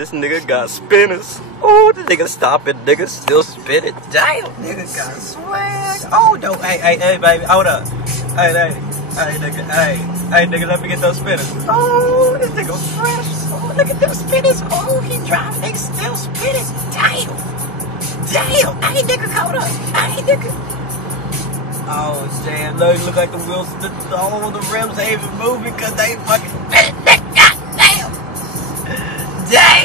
This nigga got spinners. Oh, the nigga stopping, nigga still spinning. Damn, nigga got swag. Oh no, hey, baby, hold up. Hey, nigga, let me get those spinners. Oh, this nigga fresh. Oh, look at them spinners. Oh, he driving, nigga still spinning. Damn, hey, nigga, hold up. Hey, nigga. Oh, damn, look like the wheels, all the rims ain't even moving because they fucking spinning. Damn.